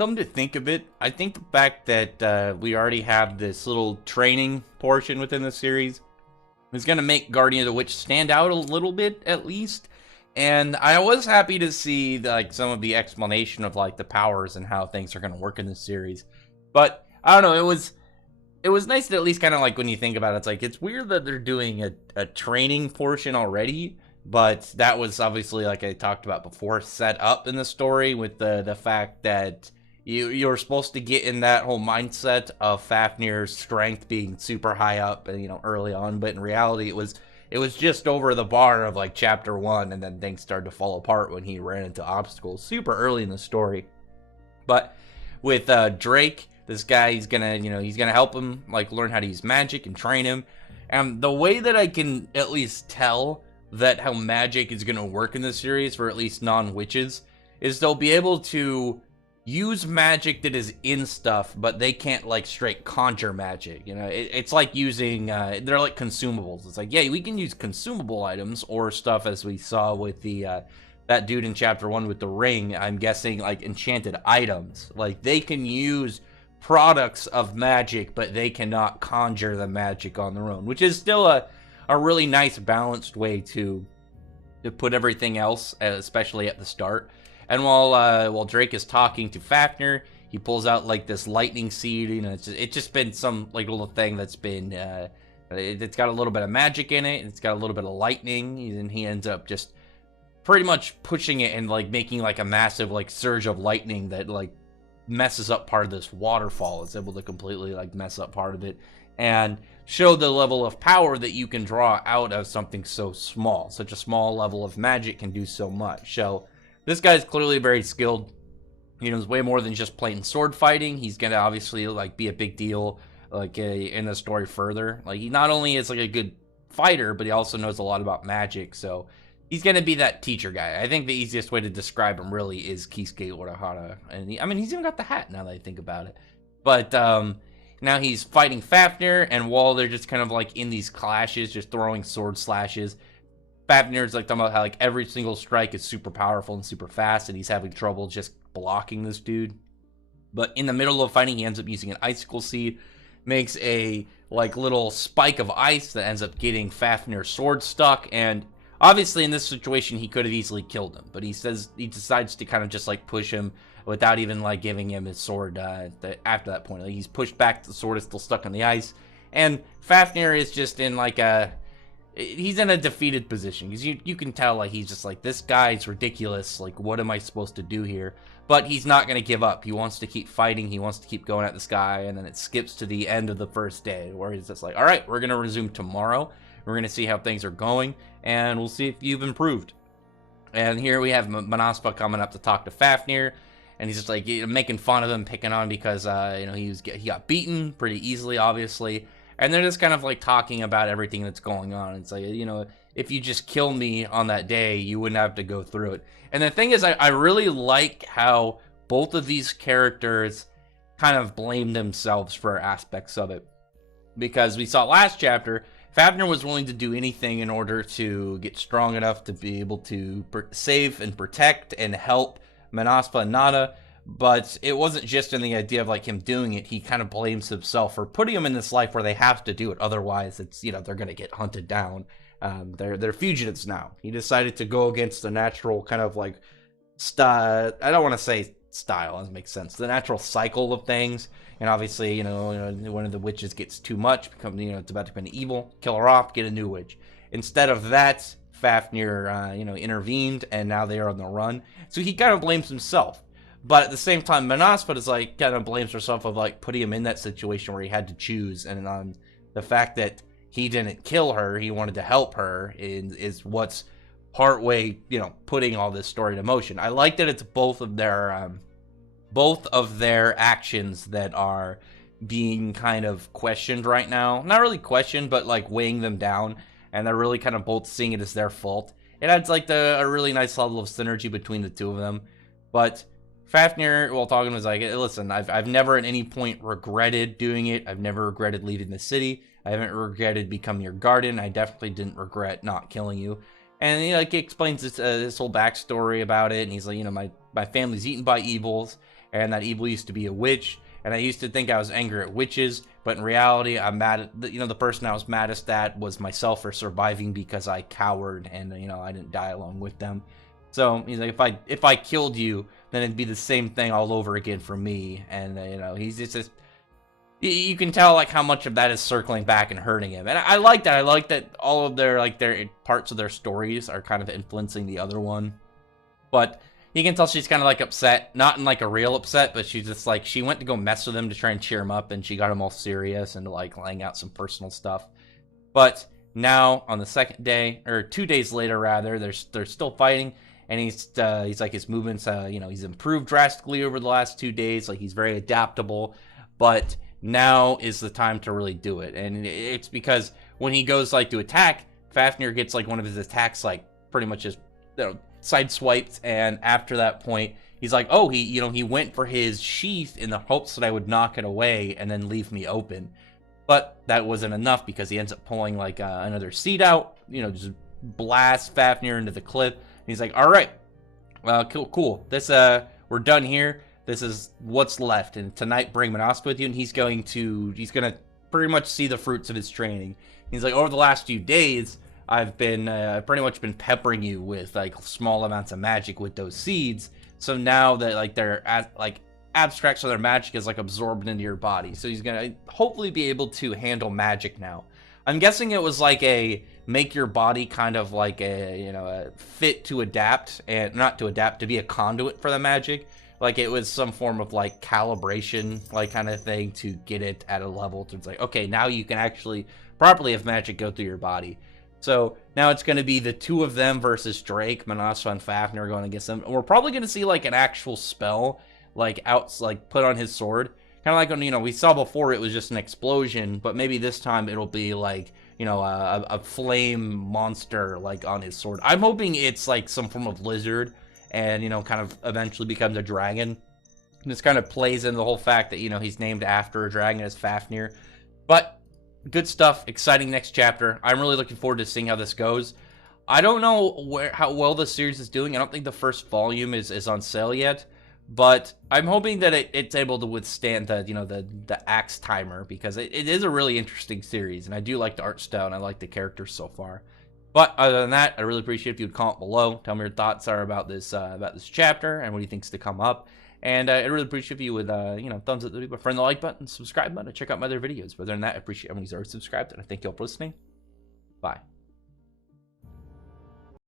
come to think of it, I think the fact that we already have this little training portion within the series is going to make Guardian of the Witch stand out a little bit, at least. And I was happy to see like some of the explanation of like the powers and how things are going to work in this series. But I don't know, it was nice to at least kind of like when you think about it, it's like it's weird that they're doing a training portion already, but that was obviously, like I talked about before, set up in the story with the fact that you're supposed to get in that whole mindset of Fafnir's strength being super high up and early on, but in reality it was just over the bar of like chapter 1, and then things started to fall apart when he ran into obstacles super early in the story. But with Drake, this guy, he's gonna help him like learn how to use magic and train him. And the way that I can at least tell that how magic is gonna work in this series for at least non-witches is they'll be able to use magic that is in stuff, but they can't like straight conjure magic. It's like using they're like consumables. It's like, yeah, we can use consumable items or stuff, as we saw with the that dude in chapter 1 with the ring. I'm guessing like enchanted items, like they can use products of magic, but they cannot conjure the magic on their own, which is still a really nice balanced way to put everything else, especially at the start. And while Drake is talking to Fafnir, he pulls out like this lightning seed. It's just been some like little thing that's been it's got a little bit of magic in it. It's got a little bit of lightning, and he ends up just pretty much pushing it and like making like a massive like surge of lightning that like messes up part of this waterfall. It's able to completely like mess up part of it and show the level of power that you can draw out of something so small. Such a small level of magic can do so much. So this guy's clearly very skilled. It's way more than just plain sword fighting. He's gonna obviously like be a big deal like in the story further. Like he not only is like a good fighter, but he also knows a lot about magic. So he's gonna be that teacher guy. I think the easiest way to describe him really is Kisuke Urahara, and he's even got the hat now that I think about it. But now he's fighting Fafnir, and while they're just kind of like in these clashes, just throwing sword slashes, Fafnir's like talking about how like every single strike is super powerful and super fast, and he's having trouble just blocking this dude. But in the middle of fighting, he ends up using an icicle seed, makes a like little spike of ice that ends up getting Fafnir's sword stuck. And obviously in this situation he could have easily killed him, but he decides to kind of just like push him without even like giving him his sword. After that point, like, he's pushed back, the sword is still stuck on the ice, and Fafnir is just in like he's in a defeated position, because you can tell like he's just like, this guy's ridiculous, like what am I supposed to do here? But he's not going to give up. He wants to keep fighting. He wants to keep going at this guy. And then it skips to the end of the first day where he's just like, all right, we're going to resume tomorrow. We're going to see how things are going, and we'll see if you've improved. And here we have Manaspa coming up to talk to Fafnir, and he's just like making fun of him, picking on him because he got beaten pretty easily, obviously. And they're just kind of like talking about everything that's going on. It's like, if you just kill me on that day, you wouldn't have to go through it. And the thing is, I really like how both of these characters kind of blame themselves for aspects of it. Because we saw last chapter, Fafnir was willing to do anything in order to get strong enough to be able to save and protect and help Manaspa and Nada. But it wasn't just in the idea of like him doing it. He kind of blames himself for putting him in this life where they have to do it. Otherwise, it's they're going to get hunted down. They're fugitives now. He decided to go against the natural kind of like style. I don't want to say style. Doesn't make sense. The natural cycle of things. And obviously, one of the witches gets too much, it's about to become evil. Kill her off, get a new witch. Instead of that, Fafnir, intervened, and now they are on the run. So he kind of blames himself. But at the same time, Manaspa is like kind of blames herself of like putting him in that situation where he had to choose, and the fact that he didn't kill her, he wanted to help her, is what's partway, putting all this story into motion. I like that it's both of their actions that are being kind of questioned right now. Not really questioned, but like weighing them down, and they're really kind of both seeing it as their fault. It adds like a really nice level of synergy between the two of them. But Fafnir, while talking, was like, listen, I've never at any point regretted doing it. I've never regretted leaving the city. I haven't regretted becoming your guardian. I definitely didn't regret not killing you. And he explains this whole backstory about it, and he's like, my family's eaten by evils, and that evil used to be a witch. And I used to think I was angry at witches, but in reality, I'm mad at, the person I was maddest at was myself for surviving because I cowered and, I didn't die along with them. So he's like, if I killed you, then it'd be the same thing all over again for me. And, he's just, you can tell like how much of that is circling back and hurting him. And I like that. I like that all of their parts of their stories are kind of influencing the other one. But you can tell she's kind of like upset, not in like a real upset, but she's just like, she went to go mess with him to try and cheer him up, and she got him all serious and like laying out some personal stuff. But now on the second day, or 2 days later rather, they're still fighting, and he's like, his movements, he's improved drastically over the last 2 days. Like, he's very adaptable, but now is the time to really do it. And it's because when he goes like to attack, Fafnir gets like one of his attacks like pretty much just sideswiped, and after that point he's like, oh, he went for his sheath in the hopes that I would knock it away and then leave me open. But that wasn't enough, because he ends up pulling like another seed out, just blast Fafnir into the cliff. And he's like, all right, cool, this we're done here, this is what's left, and tonight bring Minosca with you. And he's gonna pretty much see the fruits of his training. He's like, over the last few days I've been pretty much been peppering you with like small amounts of magic with those seeds. So now that like they're abstracts of their magic is like absorbed into your body. So he's gonna hopefully be able to handle magic now. I'm guessing it was like a make your body kind of like a fit to adapt, and not to adapt, to be a conduit for the magic. Like it was some form of like calibration, like kind of thing, to get it at a level to, it's like, okay, now you can actually properly have magic go through your body. So now it's going to be the two of them versus Drake. Minosca and Fafnir are going against them. And we're probably going to see like an actual spell like put on his sword. Kind of like when, we saw before it was just an explosion, but maybe this time it'll be like, a flame monster like on his sword. I'm hoping it's like some form of lizard and, kind of eventually becomes a dragon. And this kind of plays into the whole fact that, he's named after a dragon as Fafnir. But good stuff, exciting next chapter. I'm really looking forward to seeing how this goes. I don't know how well the series is doing. I don't think the first volume is on sale yet, but I'm hoping that it's able to withstand the axe timer, because it is a really interesting series, and I do like the art style and I like the characters so far. But other than that, I really appreciate if you would comment below, tell me your thoughts are about this chapter and what do you think's to come up. And I really appreciate if you would, thumbs up the video, friend the like button, subscribe button, and check out my other videos. But other than that, I appreciate everyone who's already subscribed, and I thank you all for listening. Bye.